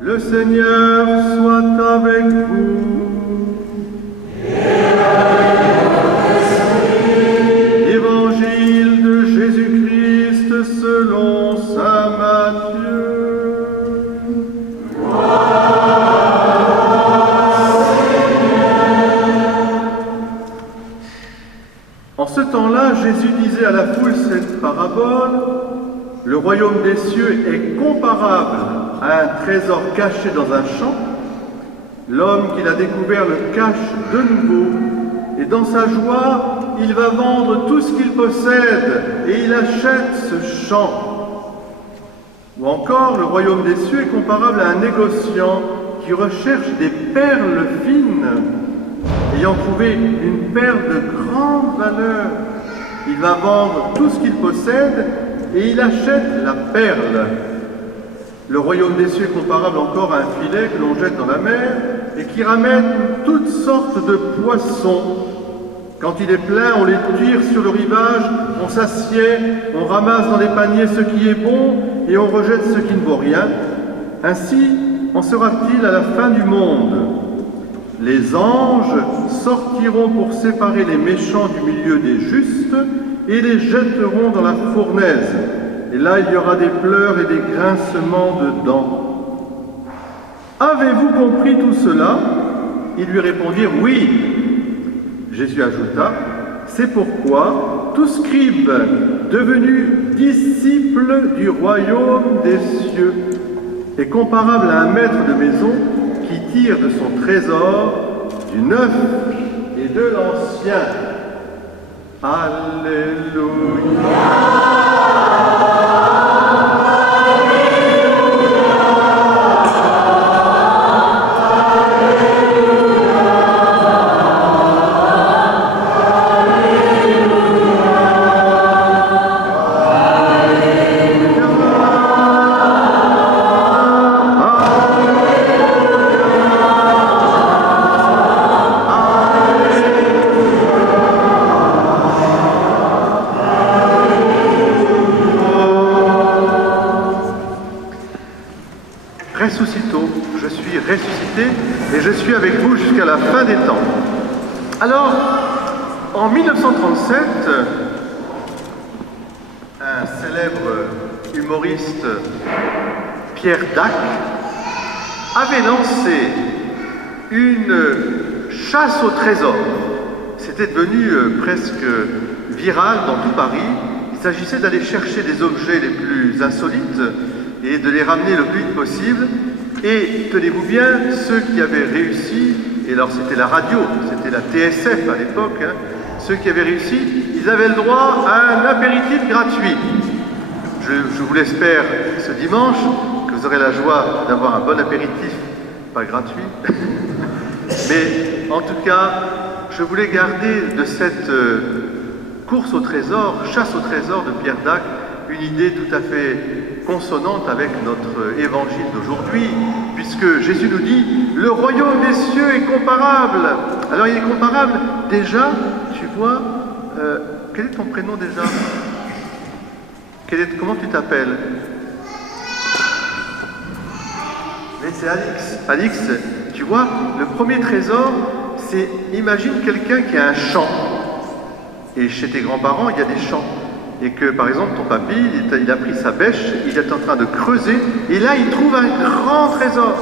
Le Seigneur soit avec vous. Évangile de Jésus-Christ selon saint Matthieu. En ce temps-là, Jésus disait à la foule cette parabole: le royaume des cieux est comparable à un trésor caché dans un champ. L'homme qui l'a découvert le cache de nouveau, et dans sa joie, il va vendre tout ce qu'il possède et il achète ce champ. Ou encore, le royaume des cieux est comparable à un négociant qui recherche des perles fines. Ayant trouvé une perle de grande valeur, il va vendre tout ce qu'il possède et il achète la perle. Le royaume des cieux est comparable encore à un filet que l'on jette dans la mer et qui ramène toutes sortes de poissons. Quand il est plein, on les tire sur le rivage, on s'assied, on ramasse dans les paniers ce qui est bon et on rejette ce qui ne vaut rien. Ainsi en sera-t-il à la fin du monde. Les anges sortiront pour séparer les méchants du milieu des justes et les jetteront dans la fournaise. Et là, il y aura des pleurs et des grincements de dents. Avez-vous compris tout cela? Ils lui répondirent oui. Jésus ajouta: c'est pourquoi tout scribe devenu disciple du royaume des cieux est comparable à un maître de maison qui tire de son trésor du neuf et de l'ancien. Alléluia. Ressuscito, je suis ressuscité et je suis avec vous jusqu'à la fin des temps. Alors, en 1937, un célèbre humoriste, Pierre Dac, avait lancé une chasse au trésor. C'était devenu presque viral dans tout Paris. Il s'agissait d'aller chercher des objets les plus insolites et de les ramener le plus vite possible. Et tenez-vous bien, ceux qui avaient réussi, et alors c'était la radio, c'était la TSF à l'époque, ceux qui avaient réussi, ils avaient le droit à un apéritif gratuit. Je vous l'espère ce dimanche, que vous aurez la joie d'avoir un bon apéritif, pas gratuit. Mais en tout cas, je voulais garder de cette course au trésor, chasse au trésor de Pierre Dac, une idée tout à fait consonante avec notre évangile d'aujourd'hui, puisque Jésus nous dit « Le royaume des cieux est comparable ». Alors il est comparable déjà, tu vois, quel est ton prénom déjà? Comment tu t'appelles? Mais c'est Alix. Alix, tu vois, le premier trésor, c'est, imagine quelqu'un qui a un champ. Et chez tes grands-parents, il y a des champs. Et que, par exemple, ton papy, il a pris sa bêche, il est en train de creuser, et là, il trouve un grand trésor.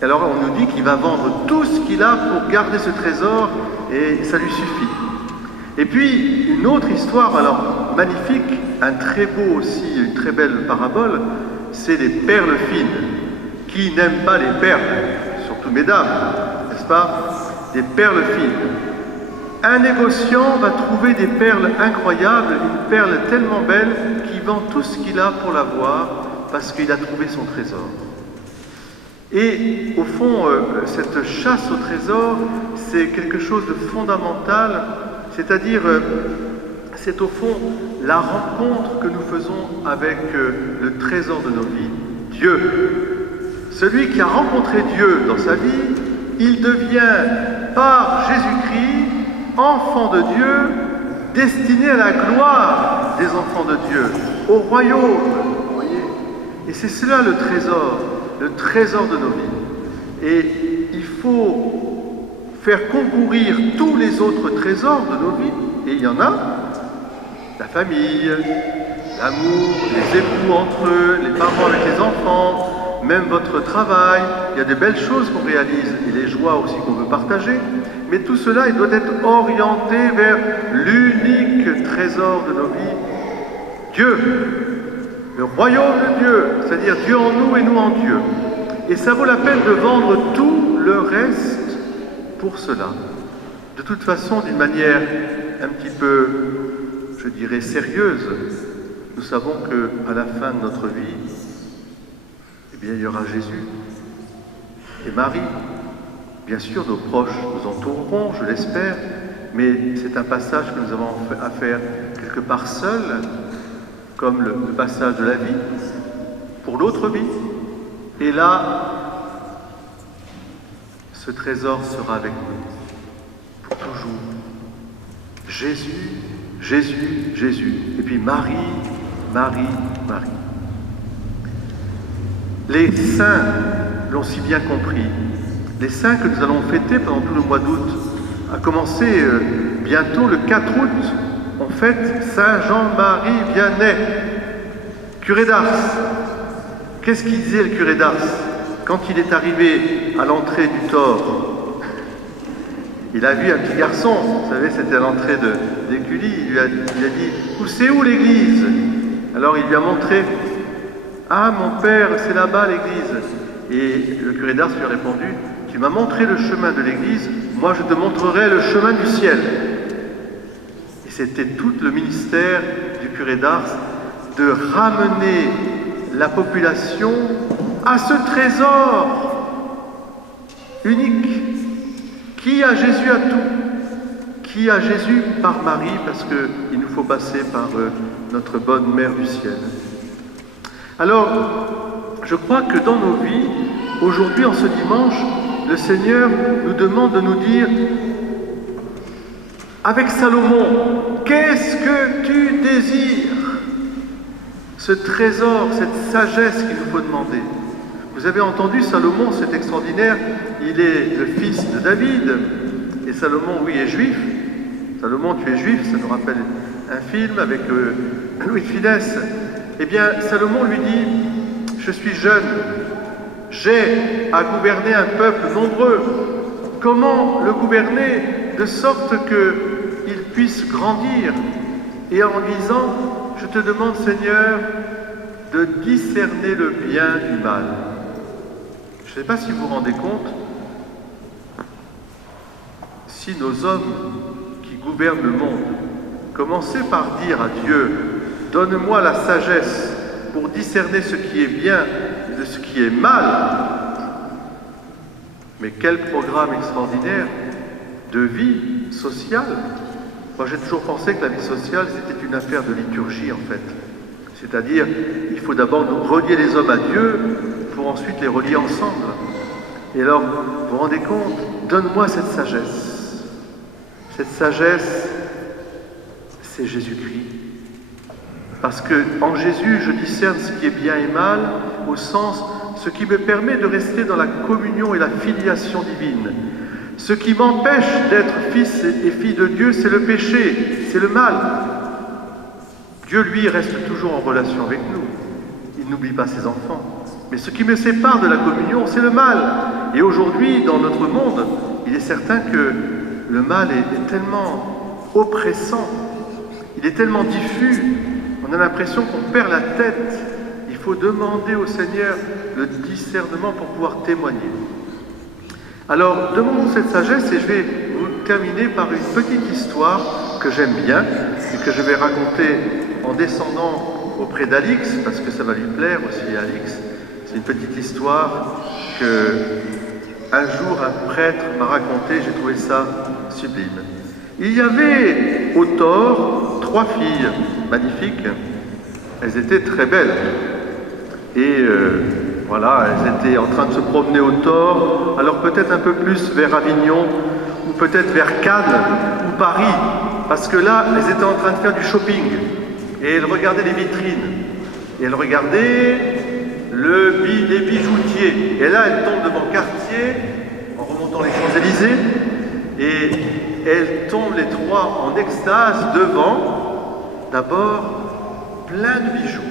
Et alors, on nous dit qu'il va vendre tout ce qu'il a pour garder ce trésor, et ça lui suffit. Et puis, une autre histoire, alors, magnifique, un très beau aussi, une très belle parabole, c'est les perles fines. Qui n'aime pas les perles? Surtout mesdames, n'est-ce pas? Des perles fines. Un négociant va trouver des perles incroyables, une perle tellement belle qu'il vend tout ce qu'il a pour l'avoir parce qu'il a trouvé son trésor. Et au fond, cette chasse au trésor, c'est quelque chose de fondamental, c'est-à-dire, c'est au fond la rencontre que nous faisons avec le trésor de nos vies, Dieu. Celui qui a rencontré Dieu dans sa vie, il devient par Jésus-Christ enfant de Dieu, destiné à la gloire des enfants de Dieu, au royaume. Vous voyez ? Et c'est cela le trésor. le trésor de nos vies. Et il faut faire concourir tous les autres trésors de nos vies, et il y en a, la famille, l'amour, les époux entre eux, les parents avec les enfants, même votre travail. Il y a de belles choses qu'on réalise et les joies aussi qu'on veut partager. Mais tout cela, il doit être orienté vers l'unique trésor de nos vies, Dieu, le royaume de Dieu, c'est-à-dire Dieu en nous et nous en Dieu. Et ça vaut la peine de vendre tout le reste pour cela. De toute façon, d'une manière un petit peu, je dirais, sérieuse, nous savons qu'à la fin de notre vie, eh bien, il y aura Jésus et Marie. Bien sûr, nos proches nous entoureront, je l'espère, mais c'est un passage que nous avons à faire quelque part seul, comme le passage de la vie, pour l'autre vie. Et là, ce trésor sera avec nous, pour toujours. Jésus, Jésus, Jésus. Et puis Marie, Marie, Marie. Les saints l'ont si bien compris. Les saints que nous allons fêter pendant tout le mois d'août, à commencer bientôt le 4 août, on fête Saint Jean-Marie Vianney, curé d'Ars. Qu'est-ce qu'il disait le curé d'Ars quand il est arrivé à l'entrée du Thor? Il a vu un petit garçon, vous savez, c'était à l'entrée d'Écully, il lui a dit « C'est où l'église ?» Alors il lui a montré « Ah, mon père, c'est là-bas l'église. » Et le curé d'Ars lui a répondu « Tu m'as montré le chemin de l'église, moi je te montrerai le chemin du ciel. » Et c'était tout le ministère du curé d'Ars de ramener la population à ce trésor unique. Qui a Jésus à tout? Qui a Jésus par Marie, parce qu'il nous faut passer par notre bonne mère du ciel. Alors, je crois que dans nos vies, aujourd'hui, en ce dimanche, le Seigneur nous demande de nous dire, avec Salomon, qu'est-ce que tu désires? Ce trésor, cette sagesse qu'il nous faut demander. Vous avez entendu Salomon, c'est extraordinaire, il est le fils de David, et Salomon, oui, est juif. Salomon, tu es juif, ça nous rappelle un film avec Louis de Funès. Eh bien, Salomon lui dit, je suis jeune, j'ai à gouverner un peuple nombreux. Comment le gouverner de sorte qu'il puisse grandir? Et en disant, je te demande, Seigneur, de discerner le bien du mal. Je ne sais pas si vous vous rendez compte, si nos hommes qui gouvernent le monde commençaient par dire à Dieu, donne-moi la sagesse pour discerner ce qui est bien de ce qui est mal. Mais quel programme extraordinaire de vie sociale. Moi, j'ai toujours pensé que la vie sociale, c'était une affaire de liturgie, en fait. C'est-à-dire, il faut d'abord nous relier les hommes à Dieu pour ensuite les relier ensemble. Et alors, vous vous rendez compte? Donne-moi cette sagesse. Cette sagesse, c'est Jésus-Christ. Parce que en Jésus, je discerne ce qui est bien et mal, au sens, ce qui me permet de rester dans la communion et la filiation divine. Ce qui m'empêche d'être fils et fille de Dieu, c'est le péché, c'est le mal. Dieu, lui, reste toujours en relation avec nous. Il n'oublie pas ses enfants. Mais ce qui me sépare de la communion, c'est le mal. Et aujourd'hui, dans notre monde, il est certain que le mal est tellement oppressant, il est tellement diffus, on a l'impression qu'on perd la tête. Il faut demander au Seigneur le discernement pour pouvoir témoigner. Alors, demandons cette sagesse et je vais vous terminer par une petite histoire que j'aime bien et que je vais raconter en descendant auprès d'Alix, parce que ça va lui plaire aussi à Alix. C'est une petite histoire que un jour un prêtre m'a racontée, j'ai trouvé ça sublime. Il y avait au Thor 3 filles magnifiques, elles étaient très belles. Et voilà, elles étaient en train de se promener au Thor, alors peut-être un peu plus vers Avignon, ou peut-être vers Cannes, ou Paris, parce que là, elles étaient en train de faire du shopping, et elles regardaient les vitrines, et elles regardaient des bijoutiers. Et là, elle tombe devant Cartier, en remontant les Champs-Élysées, et elle tombe les trois en extase devant, d'abord, plein de bijoux.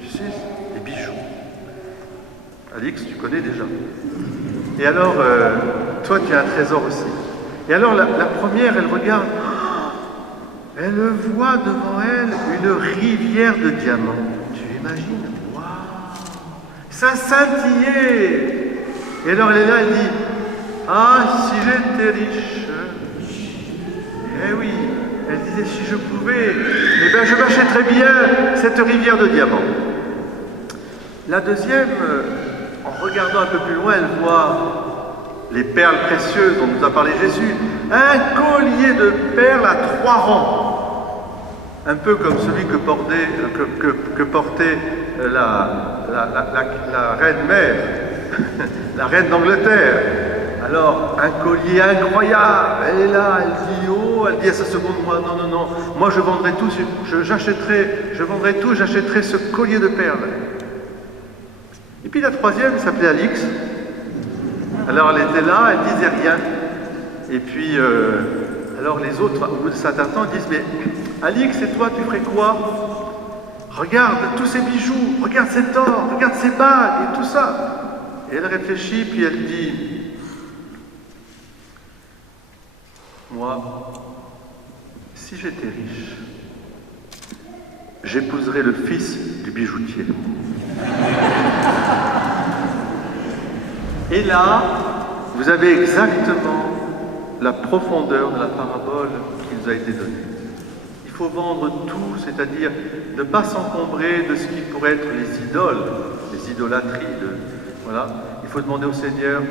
Tu sais, des bijoux. Alix, tu connais déjà. Et alors, toi, tu as un trésor aussi. Et alors, la première, elle regarde, elle voit devant elle une rivière de diamants. Tu imagines? Waouh! Ça scintillait! Et alors, elle est là, elle dit, ah, si j'étais riche! Eh oui, elle disait, si je pouvais, eh bien, je m'achèterais bien cette rivière de diamants. La deuxième, en regardant un peu plus loin, elle voit les perles précieuses dont nous a parlé Jésus, un collier de perles à 3 rangs, un peu comme celui que portait la reine mère, la reine d'Angleterre. Alors, un collier incroyable, elle est là, elle dit, oh, elle dit à sa seconde, non, moi je vendrai tout, j'achèterai ce collier de perles. Et puis la troisième s'appelait Alix. Alors elle était là, elle disait rien. Et puis, alors les autres, au bout de certain temps, disent, mais Alix, et toi, tu ferais quoi? Regarde tous ces bijoux, regarde cet or, regarde ces bagues et tout ça. Et elle réfléchit, puis elle dit, moi, si j'étais riche, j'épouserais le fils du bijoutier. Et là, vous avez exactement la profondeur de la parabole qui nous a été donnée. Il faut vendre tout, c'est-à-dire ne pas s'encombrer de ce qui pourrait être les idoles, les idolâtries. Voilà. Il faut demander au Seigneur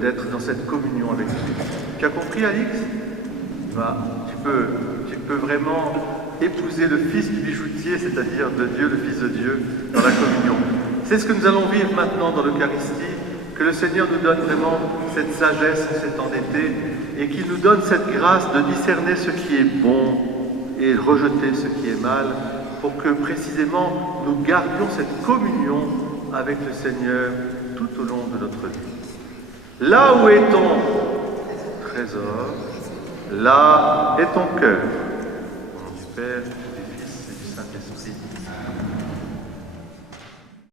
d'être dans cette communion avec lui. Tu as compris, Alix? Bah, tu peux vraiment épouser le fils du bijoutier, c'est-à-dire de Dieu, le Fils de Dieu, dans la communion. C'est ce que nous allons vivre maintenant dans l'Eucharistie. Que le Seigneur nous donne vraiment cette sagesse, cet endetté, et qu'il nous donne cette grâce de discerner ce qui est bon et rejeter ce qui est mal, pour que précisément nous gardions cette communion avec le Seigneur tout au long de notre vie. Là où est ton trésor, là est ton cœur. Au nom du Père, du Fils et du Saint-Esprit.